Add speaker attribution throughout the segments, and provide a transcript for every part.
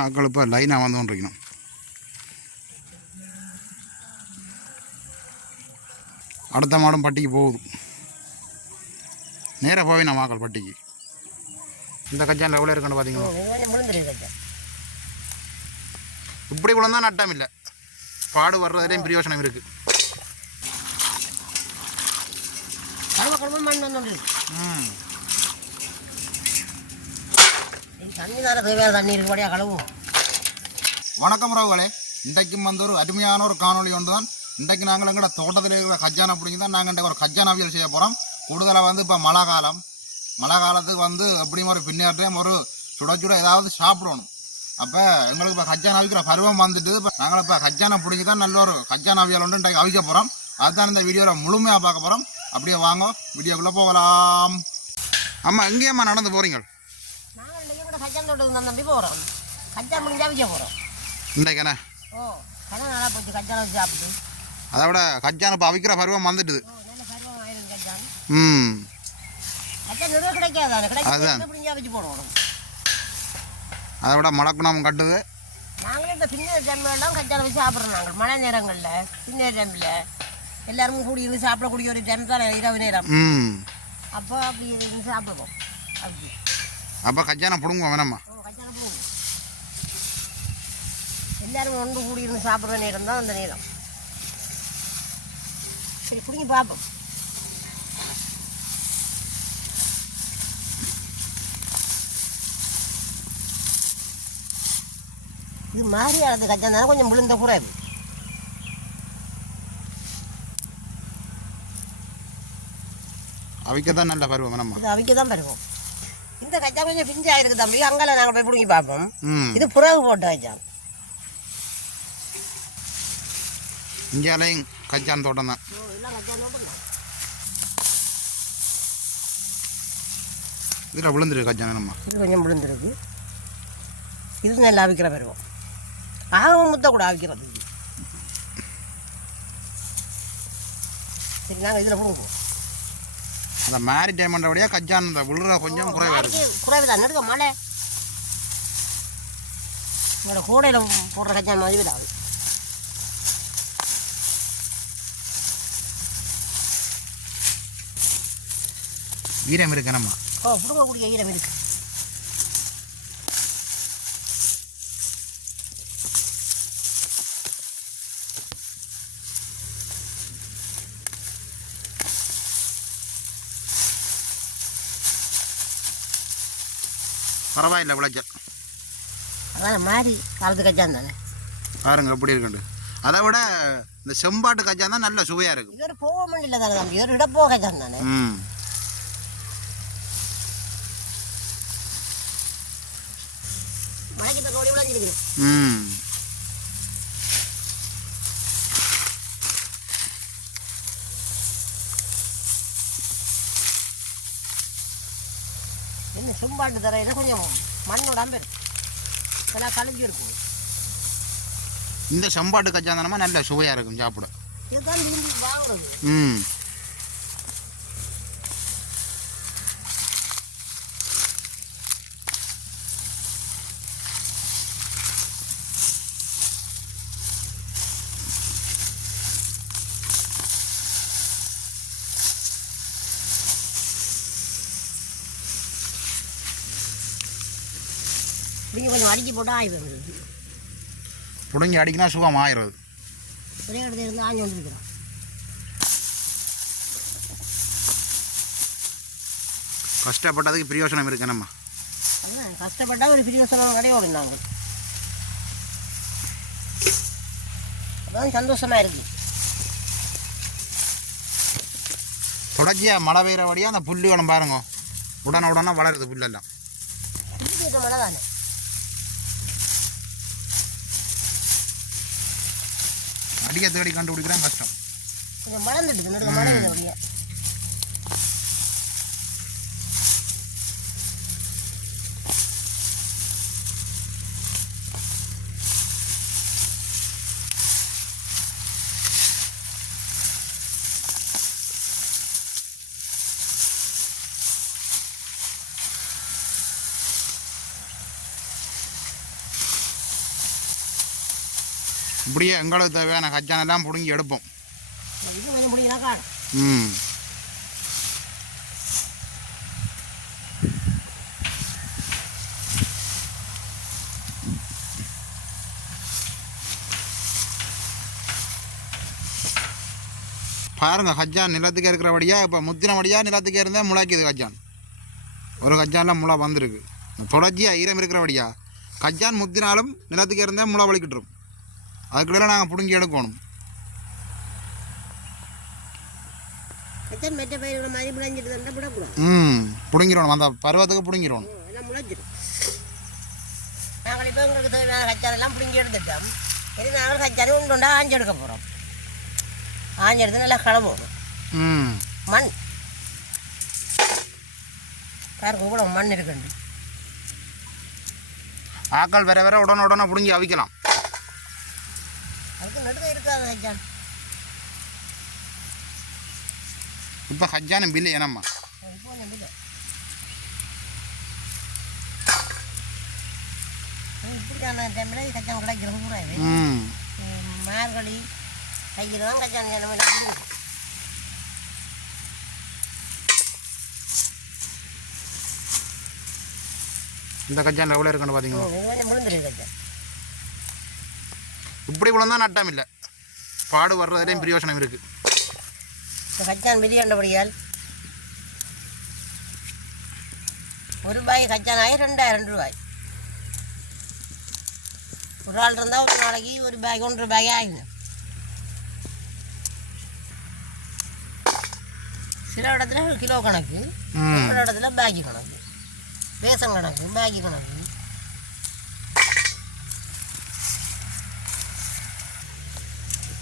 Speaker 1: ஆக்கள் இப்போ லைனாக வந்து கொண்டிருக்கணும் அடுத்த மாடம் பட்டிக்கு போகுது நேராக போய் நம்ம ஆக்கள் பட்டிக்கு இந்த கஜான் எவ்வளோ இருக்குன்னு
Speaker 2: விழுந்துருக்கு
Speaker 1: இப்படி கூட தான் நட்டம் இல்லை பாடு வர்றதுலேயும் பிரயோசனம் இருக்குது ம்
Speaker 2: தண்ணி தானே தேவையான தண்ணி கழுவும்
Speaker 1: வணக்கம் உறவுகளே இன்றைக்கும் வந்து ஒரு அருமையான ஒரு காணொளி ஒன்று தான் இன்றைக்கு நாங்கள் எங்களோட தோட்டத்தில் இருக்கிற கஜானா பிடிங்கி தான் நாங்கள் இன்றைக்கு ஒரு கஜானா அவியல் செய்ய போகிறோம் கூடுதலாக வந்து இப்போ மழை காலம். மழை காலத்துக்கு வந்து எப்படியும் ஒரு பின்னாட்டையும் ஒரு சுட சுட ஏதாவது சாப்பிடணும். அப்போ எங்களுக்கு இப்போ கஜானா அவிக்கிற பருவம் வந்துட்டு இப்போ நாங்கள் இப்போ கஜானா பிடிங்கி தான் நல்ல ஒரு கஜானா அவியல் ஒன்று இன்றைக்கு அவிக்க போகிறோம் அதுதான் இந்த வீடியோவில் முழுமையாக பார்க்க போகிறோம் அப்படியே வாங்க வீடியோக்குள்ளே போகலாம். அம்மா எங்கேயம்மா நடந்து போகிறீங்க
Speaker 2: கூட கச்சான் தான் நம்பி போகிறோம் கச்சான் முடிஞ்சா விற்க போகிறோம்
Speaker 1: இன்றைக்கண்ணே
Speaker 2: ஓ கண்ணா நல்லா போச்சு கச்சான் வச்சு சாப்பிட்டு
Speaker 1: அதை விட கஜானா இப்போ அவிக்கிற பருவம் வந்துட்டுது
Speaker 2: கச்சான்
Speaker 1: ம்
Speaker 2: கச்சான் போடணும்
Speaker 1: அதை விட மழக்குணம் கட்டுது
Speaker 2: நாங்களும் இந்த பின்னேற டைம்லாம் கச்சான் வச்சு சாப்பிட்றோம் நாங்கள் மழை நேரங்களில் பின்னேற டைமில் எல்லாரும் கூடி இருந்து சாப்பிடக்கூடிய ஒரு டைம் தான் இரவு நேரம் அப்போ அப்படி இருந்து சாப்பிடுவோம் அப்படி
Speaker 1: அப்போ கஜானா பிடுங்குவோம் வேணாம்மா
Speaker 2: எல்லாரும் ஒன்று கூடி இருந்து சாப்பிட்ற நேரம் தான் அந்த நேரம். சரி பிடிங்கி பார்ப்போம் இது மாதிரி அது தானே கொஞ்சம் விழுந்த கூட.
Speaker 1: அவிக்க தான் நல்ல பருவம்
Speaker 2: இது அவைக்கு தான் பெருகும் இந்த கச்சா கொஞ்சம் பிஞ்சா இருக்கு தம்பி. அங்கால நாங்கள் போய் பிடிங்கி பார்ப்போம் இது புறகு போட்ட கச்சா
Speaker 1: இங்கேலையும் கஜான் தோட்டம் தான். இதில் விழுந்துருக்கு கஜான் வேணாம்மா
Speaker 2: இது கொஞ்சம் விழுந்துருக்கு. இது நல்லா அவிக்கிற பருவம். ஆகவும் முத்த கூட அவிக்கிறது. சரி நாங்கள் இதில் போடுவோம்
Speaker 1: அந்த மேரி டைமண்ட் வழியாக கஜான் இந்த விழுற கொஞ்சம் குறைவாக இருக்கு.
Speaker 2: குறைவு தான் நடுக்க மழை உங்களோட கூடையில் போடுற கச்சா மாதிரி விடாது
Speaker 1: வீரம் இருக்கு நம்ம
Speaker 2: ஓ பிடுங்கக்கூடிய ஈரம் இருக்கு.
Speaker 1: பரவாயில்லை விளைச்சல்
Speaker 2: அதான் மாதிரி காலத்து கச்சான் தானே?
Speaker 1: பாருங்க எப்படி இருக்குண்டு அதை விட இந்த செம்பாட்டு கஜான் தான் நல்ல சுவையாக இருக்கும்.
Speaker 2: இது ஒரு போக முடியல தானே தம்பி. இது ஒரு இடப்போ கச்சான் தானே?
Speaker 1: ம். ம்.
Speaker 2: என்ன சும்பாட்டு தரையில் கொஞ்சம் மண்ணோட அம்பு இதெல்லாம் கழிஞ்சு இருக்கும்.
Speaker 1: இந்த செம்பாட்டு கஜான் தானமா நல்ல சுவையாக இருக்கும் சாப்பிட.
Speaker 2: இதுதான் விரும்பி வாங்குறது.
Speaker 1: ம்.
Speaker 2: அடிக்கி போட்டால் ஆய் வருது
Speaker 1: பிடுங்கி அடிக்கினா சுகம் ஆயிடுறது.
Speaker 2: ஒரே இடத்துல இருந்து ஆஞ்சு வந்துருக்குறோம்
Speaker 1: கஷ்டப்பட்டதுக்கு பிரயோஜனம் இருக்கு நம்ம
Speaker 2: கஷ்டப்பட்டால் ஒரு பிரியோசனம் கிடையாது நாங்கள் அதான் சந்தோஷமாக இருக்குது
Speaker 1: தொடர்ச்சியாக மழை பெய்கிற வழியாக அந்த புல்லு வேணும் பாருங்க. உடனே உடனே வளருது புல்லெல்லாம்.
Speaker 2: மழை தானே
Speaker 1: அடிக்க தேடி கண்டுபிடிக்கிறேன் கஷ்டம்
Speaker 2: கொஞ்சம் மழந்துட்டு
Speaker 1: இப்படியே எங்களுக்கு தேவையான கச்சான் எல்லாம் பிடுங்கி எடுப்போம். ம். பாருங்க கஜான் நிலத்துக்கு இருக்கிறபடியா இப்போ முத்தினபடியா நிலத்துக்கு இருந்தே முளைக்குது கஜான். ஒரு கஜான்ல முளை வந்திருக்கு. தொடர்ச்சியாக ஈரம் இருக்கிறபடியா கஜான் முத்தினாலும் நிலத்துக்கு இருந்தே முளை வலிக்கிட்டுரும் அதுக்குள்ள நாங்கள் பிடுங்கி எடுக்கணும். ம் பிடுங்கிடணும். அந்த பருவத்துக்கு பிடுங்கிடணும்.
Speaker 2: நாங்கள் இப்போ உங்களுக்கு தேவையான கச்சான் எல்லாம் பிடுங்கி எடுத்துட்டோம். இது நாங்கள் கச்சாரி ஒன்று ஒன்றா ஆஞ்சு எடுக்க போகிறோம் ஆஞ்சு எடுத்து நல்லா கிளம்புவோம்
Speaker 1: ம்.
Speaker 2: மண். பாருங்க கூட மண் இருக்குண்டு.
Speaker 1: ஆக்கள் வேற வேற உடனே உடனே பிடுங்கி அவிக்கலாம்
Speaker 2: அதுக்கு நடுக்க இருக்காது கச்சான்
Speaker 1: இப்போ ஹஜ்ஜான பில்லு என்னம்மா
Speaker 2: இப்போ கொஞ்சம் இல்லை இப்படியான டைமில் கச்சான் கிடைக்கிற பூரா இது
Speaker 1: ம்
Speaker 2: ம், மார்கழி கையில் தான் கச்சான்
Speaker 1: இந்த கஜான் எவ்வளோ இருக்குன்னு பார்த்தீங்களா இப்படி விழுந்தா நட்டம் இல்லை. பாடு வர்றதுலேயும் பிரயோசனம் இருக்குது
Speaker 2: கச்சான் மிதிகண்டபடியால் ஒரு ரூபாய் கச்சான் ஆகி ரெண்டாயிரம் ரூபாய். ஒரு ஆள் இருந்தால் ஒரு நாளைக்கு ஒரு பேக் ஒன்று ரூபாய் ஆகிடும் சில இடத்துல கிலோ கணக்கு சில இடத்துல பேக்கி கணக்கு. பேசம் கணக்கு பேக்கி கணக்கு.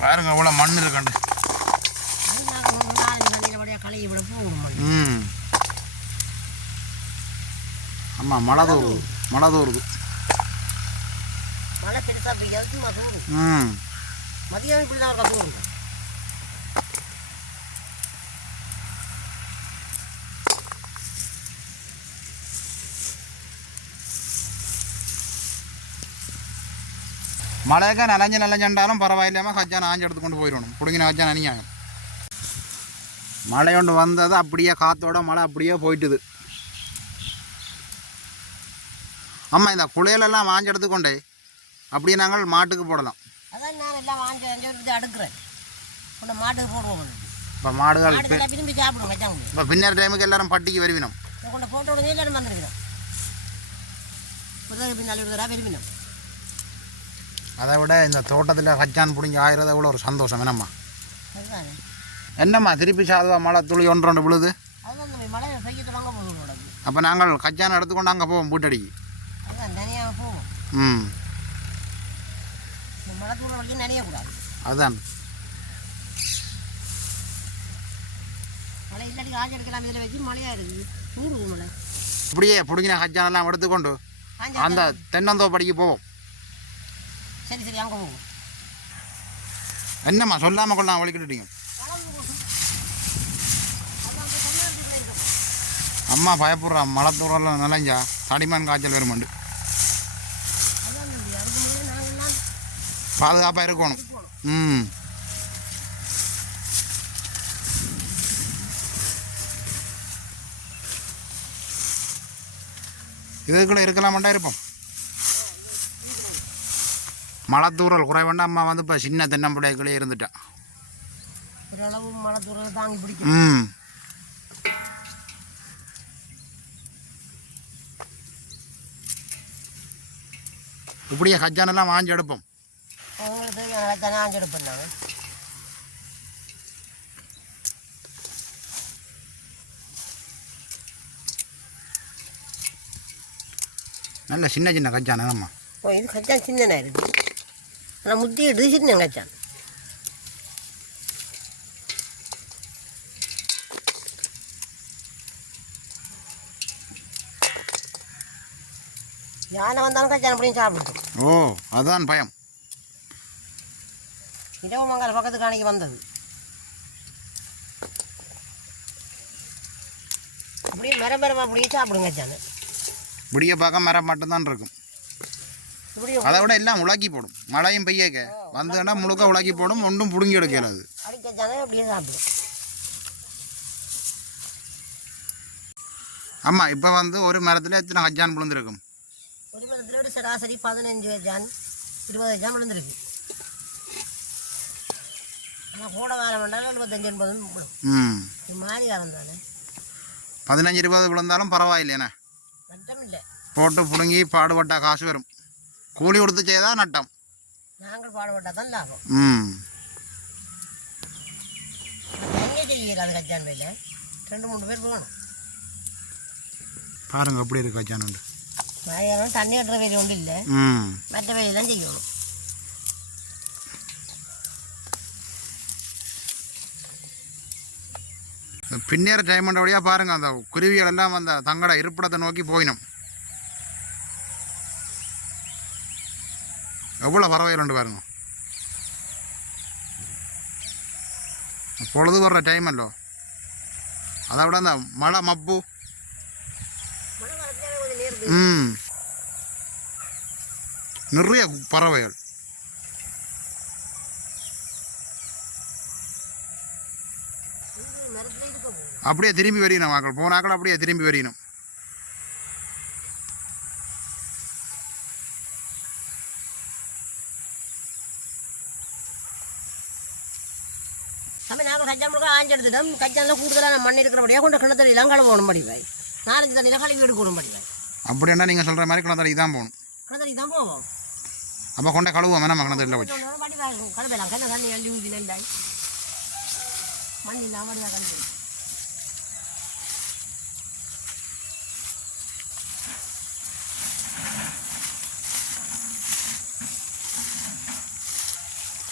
Speaker 1: பாருங்க எவ்வளோ மண் இருக்கண்டு ம். ஆமாம் மழை தூருது மழை தூருது.
Speaker 2: மழை பெருசாக பெய்யாது சும்மா தூரும்
Speaker 1: ம்.
Speaker 2: மதியம் இப்படி தான் இருக்கா தூரும்
Speaker 1: மழைக்க நனைஞ்சு நனைஞ்சாண்டாலும் பரவாயில்லாமல் கஜான் ஆஞ்சு எடுத்து கொண்டு போயிடணும் பிடுங்கின கஜான் அணியாங்க மழை கொண்டு வந்தது அப்படியே காத்தோட மழை அப்படியே போயிட்டுது ஆமாம் இந்த குளையிலெல்லாம் ஆஞ்சு எடுத்துக்கொண்டே அப்படியே நாங்கள் மாட்டுக்கு போடலாம்
Speaker 2: அதான் நான் எல்லாம் வாங்கி வருது அடுக்குறேன் மாட்டுக்கு போடுவோம்
Speaker 1: இப்போ மாடுகள்
Speaker 2: விரும்பி சாப்பிடுவோம்
Speaker 1: இப்போ பின்னர் டைமுக்கு எல்லாரும் பட்டிக்கு வருவினோம்
Speaker 2: கொண்டு போட்ட எல்லாரும் வந்துருக்கிறோம் இருக்கிறா விரும்பினோம்
Speaker 1: அதை விட இந்த தோட்டத்தில் கச்சான் பிடிங்கி ஆயிரத எவ்வளோ ஒரு சந்தோஷம். என்னம்மா? என்னம்மா? திருப்பி சாதுவா மழை துளி ஒன்று ரெண்டு விழுது. அப்போ நாங்கள் கச்சான் எடுத்துக்கொண்டு அங்கே போவோம் பூட்டடிக்கு. ம். அதுதான் இப்படியே பிடிங்கின கச்சான் எல்லாம் எடுத்துக்கொண்டு அந்த தென்னந்தோப்படிக்கு போவோம்.
Speaker 2: சரி சரி அங்கே போகும்
Speaker 1: என்னம்மா சொல்லாமல் கொள்ளாம வலிக்கிட்டுட்டீங்க? அம்மா பயப்படுறா மழை தூரம் நினைஞ்சா தடிமான் காய்ச்சல் வருமாண்டு பாதுகாப்பாக இருக்கணும். ம். இதுக்குள்ளே இருக்கலாமாண்டா இருப்போம். மழை தூரல் குறைவண்டா அம்மா வந்து இப்போ சின்ன தென்னம்பிள்ளைக்குள்ளே இருந்துட்டா.
Speaker 2: ஓரளவு மழை தூரம் தாங்கி பிடிக்கும்.
Speaker 1: ம். இப்படியே கஜானெல்லாம் வாங்கி எடுப்போம்.
Speaker 2: நாங்கள்
Speaker 1: நல்ல சின்ன சின்ன கஜான அம்மா.
Speaker 2: ஓ இது கச்சான் சின்னனா இருக்குது ஆனால் முத்தி சின்ன கச்சான் யானை வந்தாலும் கச்சான் அப்படின்னு சாப்பிடுது
Speaker 1: ஓ அதுதான் பயம்
Speaker 2: இரவு மங்கால பக்கத்து காணிக்கு வந்தது அப்படியே மரம் மரமாக அப்படியே சாப்பிடுங்க கச்சான்
Speaker 1: விடிய பார்க்க மரம் மட்டும்தான் இருக்கும் அதை விட எல்லாம் உலாக்கி போடும். மழையும் பெய்யக்க. வந்ததுன்னா முழுக்க உலாக்கி போடும் ஒன்றும் பிடுங்கி
Speaker 2: சாப்பிடும்.
Speaker 1: ஆமாம் இப்போ வந்து ஒரு மரத்தில் எத்தனை கஜான் விழுந்திருக்கும்?
Speaker 2: ஒரு மரத்தில் ஒரு சராசரி பதினஞ்சு வச்சான் இருபது வச்சான் விழுந்துருக்கு.
Speaker 1: பதினஞ்சு இருபது விழுந்தாலும்
Speaker 2: இல்லை.
Speaker 1: போட்டு பிடுங்கி பாடுபட்டா காசு வரும். கூலி கொடுத்து செய்தா நட்டம்.
Speaker 2: நாங்கள் பாடுபட்டால் தான் லாபம்.
Speaker 1: ம்.
Speaker 2: தனியே செய்யல அது கச்சான் வேலை. ரெண்டு மூணு பேர் போகணும்.
Speaker 1: பாருங்க எப்படி இருக்கு கஜான்
Speaker 2: மழையாலும் தண்ணி கட்டுற வேலை ஒன்றும் இல்லை.
Speaker 1: ம்.
Speaker 2: மற்ற வேலையெல்லாம் செய்யணும்.
Speaker 1: பின்னேற டைம் வழியாக பாருங்க அந்த குருவிகள் எல்லாம் அந்த தங்களோட இருப்பிடத்தை நோக்கி போயிடும் எவ்வளோ பறவைகள் உண்டு பாருங்க. பொழுது வர்ற டைம் அல்லோ. அதை விட அந்த மழை மப்பு. ம். நிறைய பறவைகள். அப்படியே திரும்பி வரையணும் மக்கள் போனாக்கள் அப்படியே திரும்பி வரையணும்
Speaker 2: ஆஞ்சு எடுத்துட்டோம் கச்சானில் கூடுதலான மண் இருக்கிறபடியாக கொண்டு கிணத்துல எல்லாம் கழுவணும் படிவாய் நாலஞ்சு தண்ணியில் கழுவி எடுக்கணும் படிவாய்
Speaker 1: அப்படின்னா நீங்கள் சொல்கிற மாதிரி கிணத்தடிக்கு தான் போகணும்.
Speaker 2: கிணத்துக்கு தான் போவோம்.
Speaker 1: அப்போ கொண்டே கழுவோம் வேணாம் கிணத்துல வச்சு.
Speaker 2: கழுவலாம் கிணறு தண்ணி அள்ளி ஊற்றி நெல்லாய் மண் இல்லாமல் கழுவி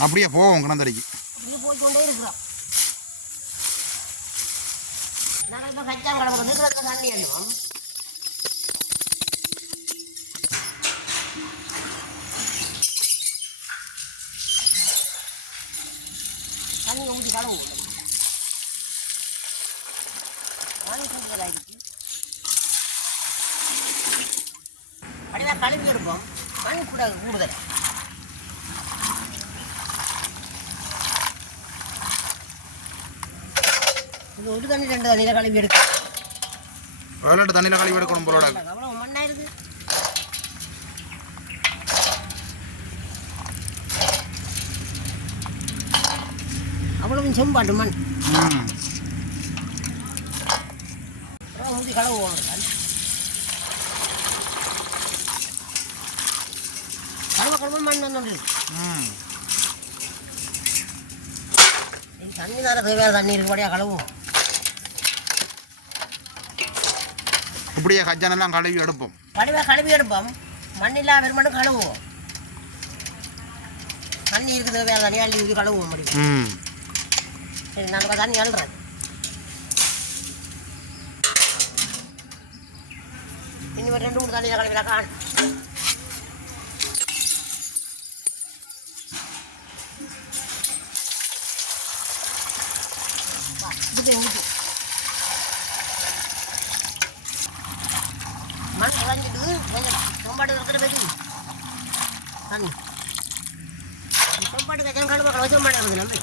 Speaker 1: அப்படியே போவோம் கிணத்தடிக்கு
Speaker 2: அப்படியே போய் கொண்டே இருக்கிறோம் நாங்கள் இப்போ கச்சான் கடை வந்து கிணத்துல தண்ணி அள்ளுவோம் தண்ணி ஊற்றி கழுவுவோம் மண் கூடுதலாகிடுச்சு அப்படிதான் கழுவி எடுப்போம். மண் கூட கூடுதல். இது ஒரு தண்ணி ரெண்டு தண்ணியில் கழுவி எடுக்கும்
Speaker 1: விளையாட்டு தண்ணியில் கழுவி எடுக்கணும் போலோட.
Speaker 2: அவ்வளோ அவ்வளவு செம்பாட்டு மண். ஊற்றி கழுவுவோம் கழுவ கழுவ மண் வந்துட்டு
Speaker 1: ம்.
Speaker 2: தண்ணி தானே தேவையான தண்ணி இருக்குபடியாக கழுவுவோம்.
Speaker 1: இப்படியே கஜானெல்லாம் கழுவி எடுப்போம்.
Speaker 2: வடிவாக கழுவி எடுப்போம். மண்ணில்லா வெறுமட்டும் கழுவுவோம். தண்ணி இருக்குது தேவையான தண்ணி அள்ளி ஊற்றி கழுவுவோம் முடியும்.
Speaker 1: ம்.
Speaker 2: சரி நான் தண்ணி அள்ளுறேன். இனி ஒரு ரெண்டு மூணு தண்ணி கழுவில காண் மண் இருக்குது நம்ம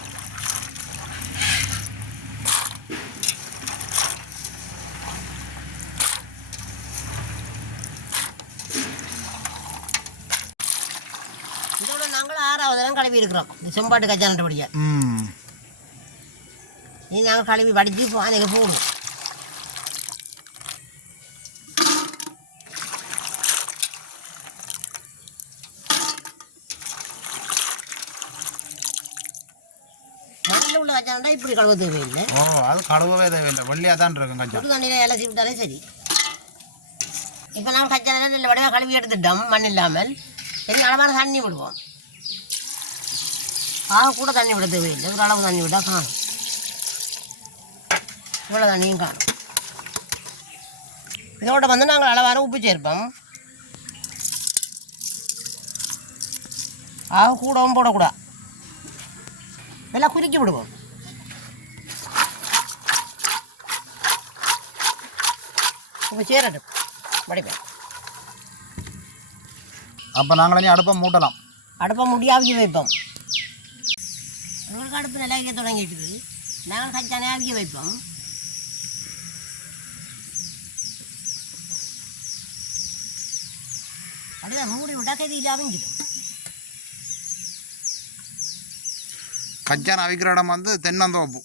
Speaker 2: இதோட நாங்கள் ஆறாவது தரம் கழுவி இருக்கிறோம். இந்த செம்பாட்டு
Speaker 1: ம்.
Speaker 2: நீ நாங்கள் கழுவி வடித்து பானைக்கு போடுவோம் கச்சானண்டா இப்படி கழுவ தேவையில்லை.
Speaker 1: ஓ அது கழுவவே தேவையில்லை. வெள்ளையாக தான் இருக்கும் கஜா
Speaker 2: சுடு தண்ணியில் இலசி விட்டாலே சரி. இப்போ நாங்கள் கச்சான நல்ல வடிவாக கழுவி எடுத்துட்டோம் மண் இல்லாமல். சரி அளவான தண்ணி விடுவோம். ஆக கூட தண்ணி விட தேவையில்லை. ஒரு அளவு தண்ணி விட்டால் காணும். இவ்வளோ தண்ணியும் காணும். இதோட வந்து நாங்கள் அளவான உப்பு சேர்ப்போம். ஆக கூடவும் போடக்கூடாது. நல்லா குறுக்கி விடுவோம். இப்போ சேரட்டும் வடிப்பேன்
Speaker 1: அப்போ நாங்கள் இனி அடுப்பை மூட்டலாம்.
Speaker 2: அடுப்பை முடியாவிக்க வைப்போம். உங்களுக்கு அடுப்பு நல்லா வைக்க தொடங்கிட்டு நாங்கள் கச்சானே அவிக்க வைப்போம். அப்படியே மூடி விட்டா கைதியில் அவிஞ்சிடும்.
Speaker 1: கச்சான் அவிக்கிற இடம் வந்து தென்னந்தோப்பு.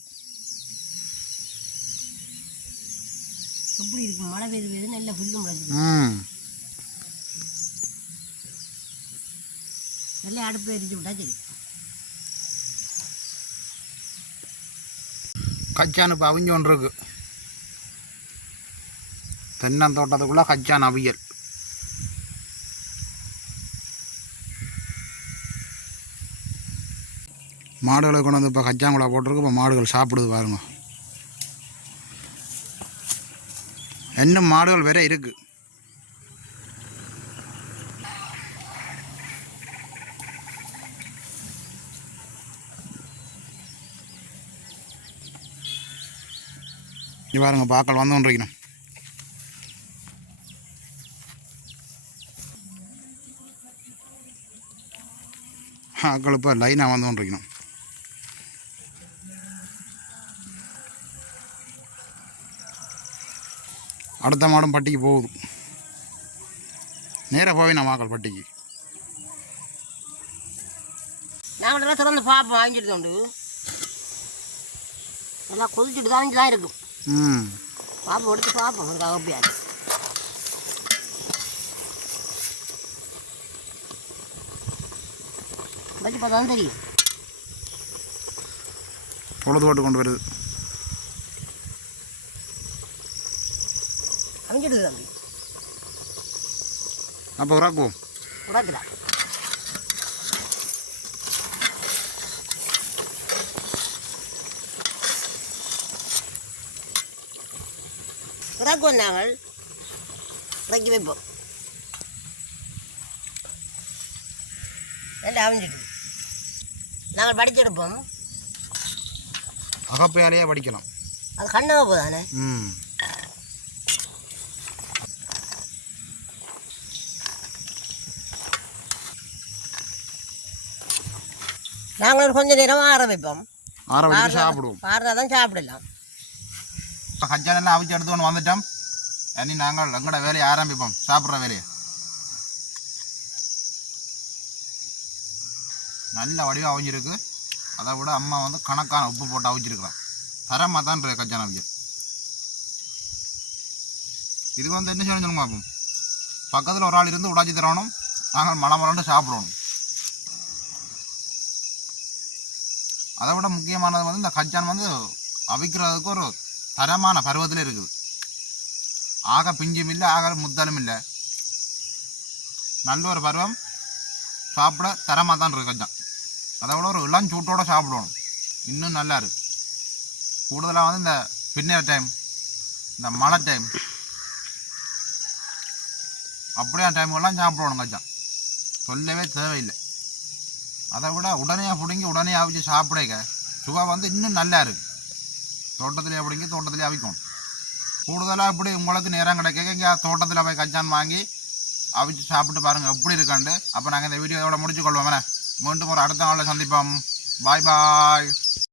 Speaker 2: எப்படி இருக்கும். மழை பெய்து பெய்து நல்ல புல்லு முளைச்சிடும்
Speaker 1: ம்.
Speaker 2: நல்லா அடுப்பு எரிஞ்சு விட்டா சரி.
Speaker 1: கச்சான் இப்போ அவிஞ்சு ஒன்று இருக்கு தென்னந்தோட்டத்துக்குள்ளே கச்சான் அவியல். மாடுகளை கொண்டு வந்து இப்போ கச்சாங்குழா போட்டிருக்கு. இப்போ மாடுகள் சாப்பிடுது பாருங்க. இன்னும் மாடுகள் வேற இருக்கு. இங்க பாருங்க பாக்கள் வந்து கொண்டிருக்கணும். ஆக்கள் இப்போ லைனாக வந்து கொண்டிருக்கணும். அடுத்த மாடும் பட்டிக்கு போகுது. நேராக போய் நான் மாக்கள் பட்டிக்கு.
Speaker 2: நாங்கள் திறந்து பார்ப்போம் அவிஞ்சிட்டு உண்டு எல்லாம் கொதிச்சுட்டு தான் தான் இருக்கும்.
Speaker 1: ம்.
Speaker 2: பார்ப்போம் எடுத்து பார்ப்போம் உங்களுக்கு அகப்பியாது வச்சு பார்த்தா தான் தெரியும்.
Speaker 1: பொழுது போட்டு கொண்டு வருது.
Speaker 2: அவிஞ்சிடுது தம்பி.
Speaker 1: அப்போ உராக்குவோம்
Speaker 2: உடச்சுடா இறக்குவோம் நாங்கள் இறக்கி வைப்போம். ரெண்டு அவிஞ்சிட்டு நாங்கள் படிச்செடுப்போம்.
Speaker 1: அகப்பையாலேயே படிக்கலாம்
Speaker 2: அது கண்ணவ போதானே?
Speaker 1: ம்.
Speaker 2: நாங்கள் கொஞ்ச நேரம் ஆற வைப்போம்
Speaker 1: ஆற வச்சு சாப்பிடுவோம்.
Speaker 2: ஆறுனா தான் சாப்பிடலாம்.
Speaker 1: இப்போ கச்சானெல்லாம் அவிச்சு எடுத்து கொண்டு வந்துட்டோம். இனி நாங்கள் எங்களோட வேலையை ஆரம்பிப்போம். சாப்பிட்ற வேலையை. நல்ல வடிவம் அவிஞ்சிருக்கு. அதை விட அம்மா வந்து கணக்கான உப்பு போட்டு அவிச்சிருக்கிறான். தரமாக தான் இருக்கு கச்சான அவியல். இது வந்து என்ன செய்யணும் சொல்லுங்க பார்ப்போம் பக்கத்தில் ஒரு ஆள் இருந்து உடாச்சி தரணும். நாங்கள் மலை மலண்டு சாப்பிடணும். அதை விட முக்கியமானது வந்து இந்த கஜான் வந்து அவிக்கிறதுக்கு ஒரு தரமான பருவத்தில் இருக்குது. ஆக பிஞ்சும் இல்லை ஆக முத்தலும் இல்லை. நல்ல ஒரு பருவம். சாப்பிட தரமாக தான் இருக்குது கச்சான் அதை விட ஒரு இளஞ்சூட்டோடு சாப்பிடணும். இன்னும் நல்லா இருக்கு. கூடுதலாக வந்து இந்த பின்னர் டைம் இந்த மழை டைம் அப்படியே டைம்லாம் சாப்பிடணும் கச்சான் சொல்லவே தேவையில்லை. அதை விட உடனே பிடுங்கி உடனே அவிச்சு சாப்பிடுங்க. சுவை வந்து இன்னும் நல்லா இருக்கு. தோட்டத்திலே பிடிங்கி தோட்டத்திலே அவிக்கணும். கூடுதலாக இப்படி உங்களுக்கு நேரம் கிடைக்க இங்கே தோட்டத்தில் போய் கச்சான் வாங்கி அவிச்சு சாப்பிட்டு பாருங்கள் எப்படி இருக்காண்டு அப்போ நாங்கள் இந்த வீடியோவோட முடிச்சு கொள்வோம் மீண்டும் ஒரு அடுத்த நாளில் சந்திப்போம். பாய் பாய்